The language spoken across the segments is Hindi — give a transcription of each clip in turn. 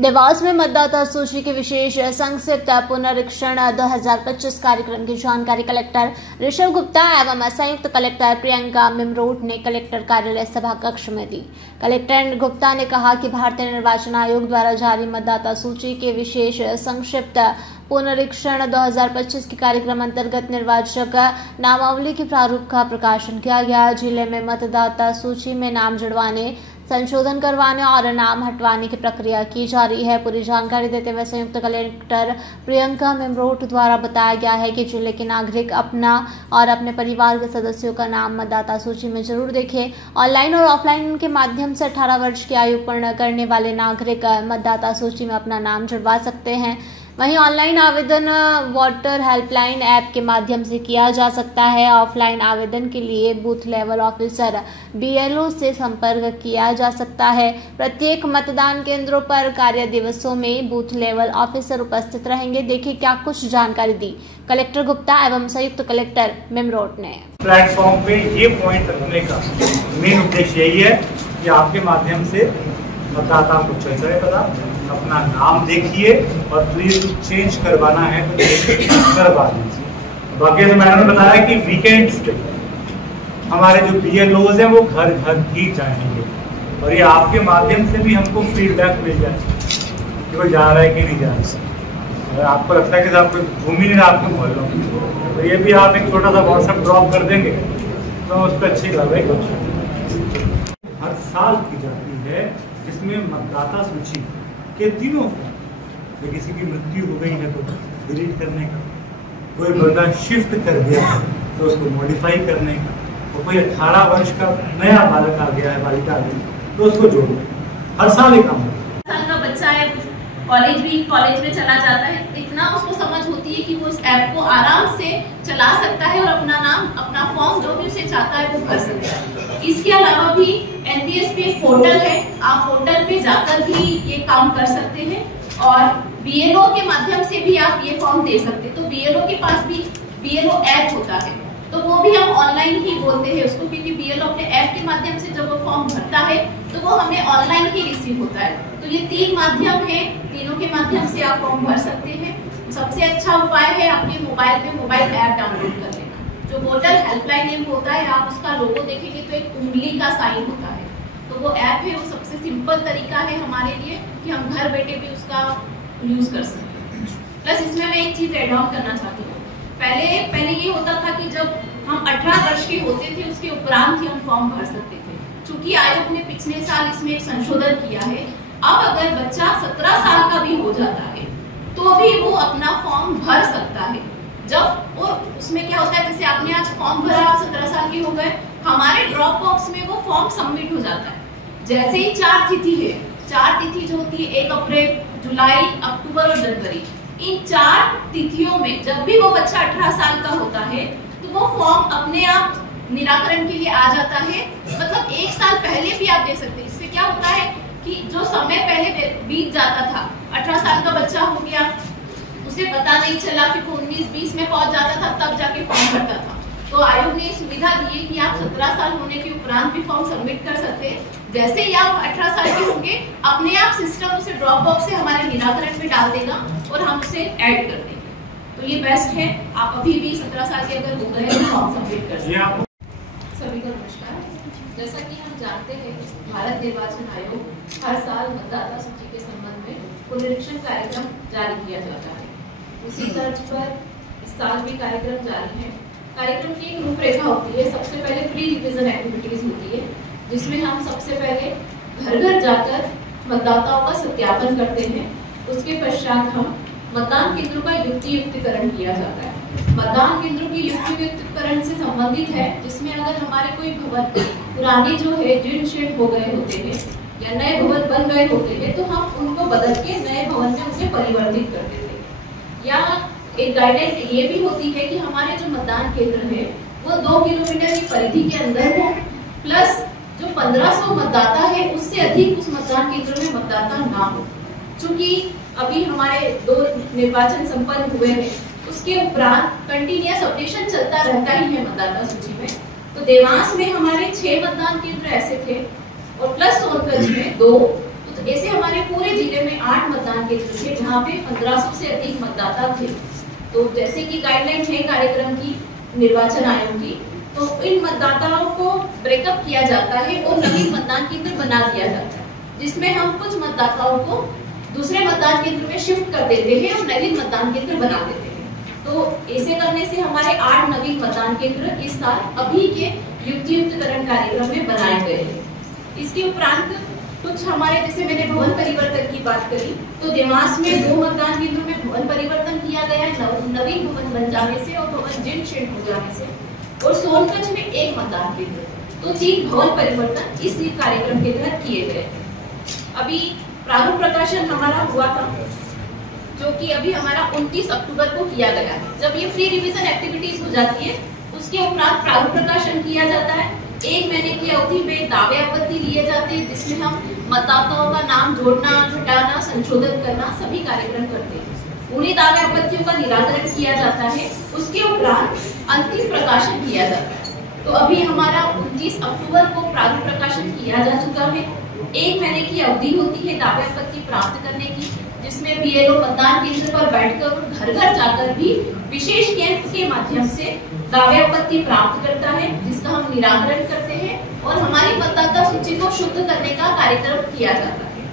देवास में मतदाता सूची के विशेष संक्षिप्त पुनरीक्षण 2025 कार्यक्रम की जानकारी कलेक्टर ऋषभ गुप्ता एवं संयुक्त कलेक्टर प्रियंका मिमरोट ने कलेक्टर कार्यालय सभा कक्ष में दी। कलेक्टर गुप्ता ने कहा कि भारतीय निर्वाचन आयोग द्वारा जारी मतदाता सूची के विशेष संक्षिप्त पुनरीक्षण 2025 के कार्यक्रम अंतर्गत निर्वाचक नामावली के प्रारूप का प्रकाशन किया गया। जिले में मतदाता सूची में नाम जुड़वाने, संशोधन करवाने और नाम हटवाने की प्रक्रिया की जा रही है। पूरी जानकारी देते हुए संयुक्त कलेक्टर प्रियंका मिमरोट द्वारा बताया गया है कि जिले के नागरिक अपना और अपने परिवार के सदस्यों का नाम मतदाता सूची में जरूर देखें। ऑनलाइन और ऑफलाइन के माध्यम से 18 वर्ष की आयु पूर्ण करने वाले नागरिक मतदाता सूची में अपना नाम जुड़वा सकते हैं। वहीं ऑनलाइन आवेदन वोटर हेल्पलाइन ऐप के माध्यम से किया जा सकता है। ऑफलाइन आवेदन के लिए बूथ लेवल ऑफिसर BLO से संपर्क किया जा सकता है। प्रत्येक मतदान केंद्रों पर कार्य दिवसों में बूथ लेवल ऑफिसर उपस्थित रहेंगे। देखिए क्या कुछ जानकारी दी कलेक्टर गुप्ता एवं संयुक्त कलेक्टर मिमरोट ने। प्लेटफॉर्म पे ये पॉइंट रखने का मेन उद्देश्य यही है कि आपके माध्यम से मतदाता को चर्चा पता, अपना नाम देखिए और प्लीज चेंज करवाना है तो करवा दीजिए। बाकी तो मैंने बताया कि वीकेंड्स पे हमारे जो BLOs हैं वो घर घर ही जाएंगे और ये आपके माध्यम से भी हमको फीडबैक मिल जाए कि वो जा रहा है कि नहीं जा रहा। अगर आपको लगता है कि आपको घूम ही नहीं रहा आपके मोहल्लों में, तो ये भी आप एक छोटा सा व्हाट्सएप ड्रॉप कर देंगे तो उस पर अच्छी कार्रवाई कर सकते। हर साल की जाती है जिसमें मतदाता सूची के तीनों फॉर्म, किसी की मृत्यु हो गई है तो डिलीट करने का, कोई बंदा शिफ्ट कर दिया है तो उसको मॉडिफाई करने का, और कोई 18 वर्ष का नया बालक आ गया है, बालिका आ गई तो उसको जोड़ना। हर साल एक काम साल का बच्चा है, कॉलेज में चला जाता है, इतना उसको समझ होती है कि वो इस ऐप को आराम से चला सकता है और अपना नाम, अपना फॉर्म जो भी उसे चाहता है वो भर सकता है। इसके अलावा भी NPS पे एक पोर्टल है, आप पोर्टल पे जाकर भी ये काम कर सकते हैं और BLO के माध्यम से भी आप ये फॉर्म दे सकते हैं। तो BLO के पास भी BLO ऐप होता है तो वो भी हम ऑनलाइन ही बोलते हैं उसको, क्योंकि BLO अपने ऐप के माध्यम से जब वो फॉर्म भरता है तो वो हमें ऑनलाइन ही रिसीव होता है। तो ये 3 माध्यम है, तीनों के माध्यम से आप फॉर्म भर सकते हैं। सबसे अच्छा उपाय है आपके मोबाइल पे मोबाइल ऐप डाउनलोड कर लेना। जो वोटर हेल्पलाइन ऐप होता है, आप उसका लोगो देखेंगे तो एक उंगली का साइन होता है, तो वो ऐप है, वो सबसे सिंपल तरीका है हमारे लिए कि हम घर बैठे भी उसका यूज कर सकते हैं। प्लस इसमें मैं एक चीज एड ऑन करना चाहती हूँ। पहले ये होता था कि जब हम 18 वर्ष के होते थे उसके उपरांत ही हम फॉर्म भर सकते थे। चूंकि आयोग ने पिछले साल इसमें एक संशोधन किया है, अब अगर बच्चा 17 साल का भी हो जाता है तो भी वो अपना फॉर्म भर सकता है। जब और उसमें क्या होता है, जैसे आपने आज फॉर्म भरा, 17 साल के हो गए, हमारे ड्रॉप बॉक्स में वो फॉर्म सबमिट हो जाता है। जैसे ही 4 तिथि है, 4 तिथि जो होती है 1 अप्रैल, जुलाई, अक्टूबर और जनवरी, इन 4 तिथियों में जब भी वो बच्चा 18 साल का होता है तो वो फॉर्म अपने आप निराकरण के लिए आ जाता है। मतलब 1 साल पहले भी आप दे सकते हैं। इससे क्या होता है कि जो समय पहले बीत जाता था, 18 साल का बच्चा हो गया, उसे पता नहीं चला, फिर वो 19-20 में पहुंच जाता था, तब जाके फॉर्म भरता था। तो आयोग ने सुविधा दी है कि आप 17 साल होने के उपरांत भी फॉर्म सबमिट कर सकते हैं। जैसे ही आप 18 साल के होंगे, अपने आप सिस्टम उसे ड्रॉप बॉक्स से हमारे निराकरण में डाल देगा और हम उसे ऐड कर देंगे। तो ये बेस्ट है। आप अभी भी 17 साल के अगर हो गए तो फॉर्म सबमिट कर सकते हैं। सभी को नमस्कार। जैसा कि हम जानते हैं, भारत निर्वाचन आयोग हर साल मतदाता सूची के संबंध में पुनरीक्षण कार्यक्रम जारी किया जाता है। उसी तर्ज पर इस साल भी कार्यक्रम जारी है। कार्यक्रम की एक रूपरेखा होती है। सबसे पहले प्री रिविजन एक्टिविटीज होती है, जिसमें हम सबसे पहले घर घर जाकर मतदाताओं का सत्यापन करते हैं। उसके पश्चात हम मतदान केंद्रों का युक्तिकरण किया जाता है। मतदान केंद्रों की युक्तिकरण से संबंधित है, जिसमें अगर हमारे कोई भवन पुराने जो है जीर्ण शीर्ण हो गए होते हैं या नए भवन बन गए होते हैं तो हम उनको बदल के नए भवन में उसे परिवर्तित करते थे। या एक गाइडलाइन ये भी होती है कि हमारे जो मतदान केंद्र है वो 2 किलोमीटर की परिधि के अंदर हो, प्लस जो 1500 मतदाता है उससे अधिक उस मतदान केंद्र में मतदाता ना हो। चूंकि अभी हमारे 2 निर्वाचन संपन्न हुए हैं, उसके उपरांत कंटिन्यूअस अपडेशन चलता रहता ही है मतदाता सूची में। तो देवास में हमारे 6 मतदान केंद्र ऐसे थे और प्लस सोनभद्र में 2, तो ऐसे हमारे पूरे जिले में 8 मतदान केंद्र थे जहाँ पे 1500 से अधिक मतदाता थे। तो जैसे कि गाइडलाइन है कार्यक्रम की निर्वाचन आयोग की, तो इन मतदाताओं को ब्रेकअप किया जाता है और नवीन मतदान केंद्र बना दिया जाता है, जिसमें हम कुछ मतदाताओं को दूसरे मतदान केंद्र में शिफ्ट कर देते हैं और नवीन मतदान केंद्र बना देते हैं। तो ऐसे करने से हमारे 8 नवीन मतदान केंद्र इस साल अभी के युक्तियुक्तकरण कार्यक्रम में बनाए गए हैं। इसके उपरांत कुछ हमारे, जैसे मैंने भवन परिवर्तन की बात करी, तो देवास में 2 मतदान केंद्रों में भवन परिवर्तन किया गया है नवीन भवन बन जाने से और भवन जीर्ण शीर्ण हो जाने से, और सोनकच्छ में 1 मतदान केंद्र, तो 3 भवन परिवर्तन इस कार्यक्रम के तहत किए गए। अभी प्रारूप प्रकाशन हमारा हुआ था, जो कि अभी हमारा 29 अक्टूबर को किया गया है। जब ये प्री रिवीजन एक्टिविटीज हो जाती है, उसके उपरांत प्रारूप प्रकाशन किया जाता है। 1 महीने की अवधि में दावे आपत्ति लिए जाते हैं, जिसमें हम मतदाताओं का नाम जोड़ना, घटाना, संशोधन करना सभी कार्यक्रम करते हैं। उन्हीं दावे आपत्तियों का निराकरण किया जाता है। उसके उपरांत अंतिम प्रकाशन किया जाता है। तो अभी हमारा 29 अक्टूबर को प्रारूप प्रकाशन किया जा चुका है। 1 महीने की अवधि होती है दावे आपत्ति प्राप्त करने की, जिसमें BLO मतदान केंद्र पर बैठकर और घर घर जाकर भी विशेष कैंप के माध्यम से दावे आपत्ति प्राप्त करता है, जिसका हम निराकरण करते हैं और हमारी मतदाता सूची को शुद्ध करने का कार्यक्रम किया जाता है।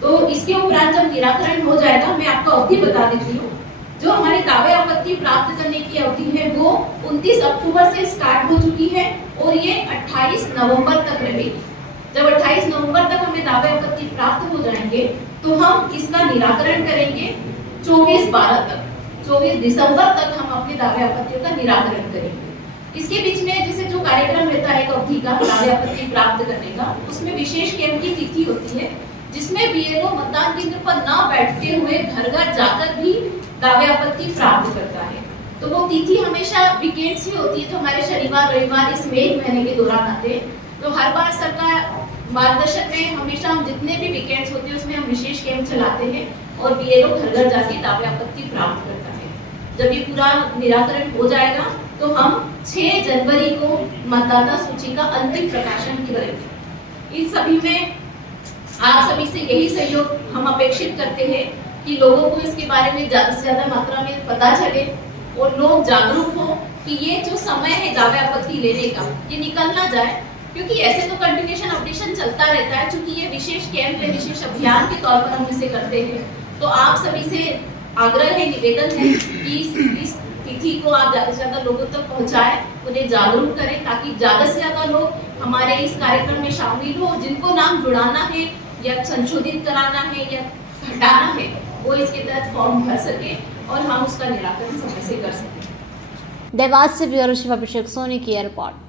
तो इसके उपरांत जब निराकरण हो जाएगा, मैं आपको अवधि बता देती हूँ। जो हमारी दावे आपत्ति प्राप्त करने की अवधि है वो 29 अक्टूबर से स्टार्ट हो चुकी है और ये 28 नवंबर तक रहेगी। जब 28 नवंबर तक हमें दावे आपत्ति प्राप्त हो जाएंगे तो हम इसका निराकरण करेंगे 24/12 तक। 24 दिसंबर तक हम अपने दावे आपत्तियों का निराकरण करेंगे। इसके बीच में जैसे जो कार्यक्रम रहता है एक अवधि का दावे आपत्ति प्राप्त करने का, उसमें विशेष कैंप की तिथि होती है, जिसमें BLO मतदान केंद्र पर न बैठते हुए घर घर जाकर भी दावे आपत्ति प्राप्त करता है। तो वो तिथि हमेशा वीकेंड्स ही होती है, तो हमारे शनिवार रविवार इस महीने के दौरान आते हैं। तो हर बार सरकार मार्गदर्शन में हमेशा हम जितने भी वीकेंड्स होते हैं उसमें हम विशेष कैंप चलाते हैं और BLO घर घर जाके दावे आपत्ति प्राप्त करता है। जब ये पूरा निराकरण हो जाएगा तो हम 6 जनवरी को मतदाता सूची का अंतिम प्रकाशन करेंगे। इन सभी में आप सभी से यही सहयोग हम अपेक्षित करते हैं कि लोगों को इसके बारे में ज्यादा से ज्यादा मात्रा में पता चले और लोग जागरूक हो कि ये जो समय है दावे आपत्ति लेने का, ये निकल ना जाए, क्योंकि ऐसे तो कंटिन्यूएशन अपडेशन चलता रहता है। चूंकि ये विशेष कैंप है, विशेष अभियान के तौर पर हम इसे करते हैं, तो आप सभी से आग्रह है, निवेदन है कि इस तिथि को आप ज्यादा से ज्यादा लोगों तक पहुंचाएं, उन्हें जागरूक करें, ताकि ज्यादा से ज्यादा लोग हमारे इस कार्यक्रम में शामिल हो। जिनको नाम जुड़ाना है या संशोधित कराना है या हटाना है, वो इसके तहत फॉर्म भर सके और हम उसका निराकरण समय से कर सकें। देवास से ब्यूरो चीफ अभिषेक सोनी की रिपोर्ट।